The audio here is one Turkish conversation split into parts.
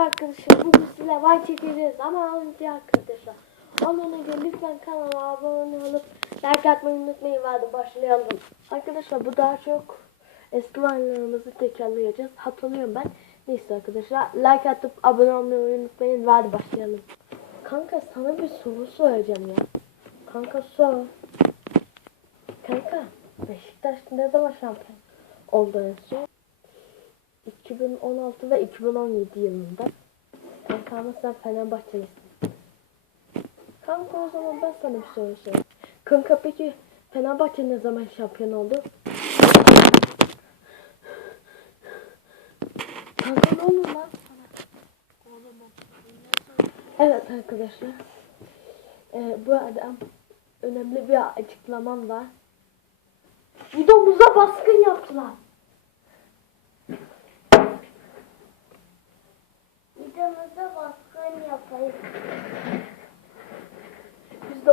Merhaba arkadaşlar. Bugün size var çekeceğiz ama önce arkadaşlar. Ondan önce lütfen kanala abone olup like atmayı unutmayın. Hadi başlayalım. Arkadaşlar bu daha çok eski varlarımızı tekrarlayacağız. Hatırlıyorum ben. Neyse arkadaşlar like atıp abone olmayı unutmayın. Hadi başlayalım. Kanka sana bir soru soracağım ya. Kanka sor. Kanka Beşiktaş ne zaman şampiyon oldu en son? 2016 ve 2017 yılında. Ama sen Fenerbahçelisin. Kanka o zaman ben sana bir soru sorayım. Kanka peki Fenerbahçe ne zaman şampiyon oldu? Kanka ne olur lan? Evet arkadaşlar. Ee, bu adam önemli bir açıklamam var. Videomuza baskın yaptılar. Videomuzda baskın yapayım. Biz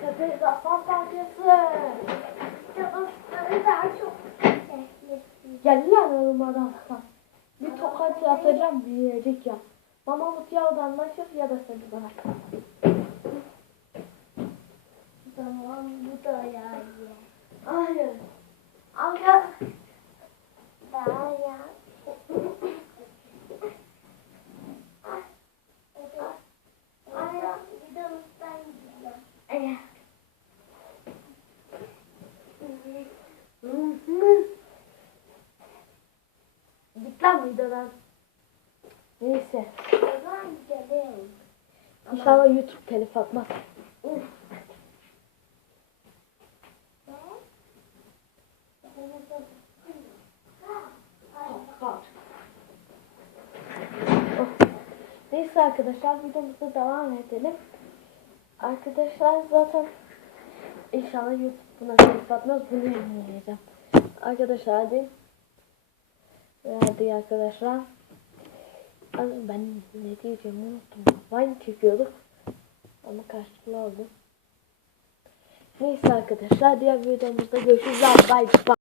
yaparız Aslan sesli. Geldiler mi olmadan aslan? Bir tokat atacağım diyecek ya. Mama Mut ya da anlaşır ya da seni bırak. Tamam bu da yani. Hayır. Aga. Daha ya. Aga videomuzdan Evet. Git lan videodan. Neyse. İnşallah YouTube telif atmaz. Neyse arkadaşlar videomuza devam edelim. Arkadaşlar zaten inşallah YouTube buna telif atmaz. Bunu yayınlayacağım. Arkadaşlar hadi. Hadi arkadaşlar. Ben ne diyeceğim unuttum. Vine çekiyorduk. Ama karşılıklı oldu. Neyse arkadaşlar diğer videomuzda görüşürüz. Bye bye.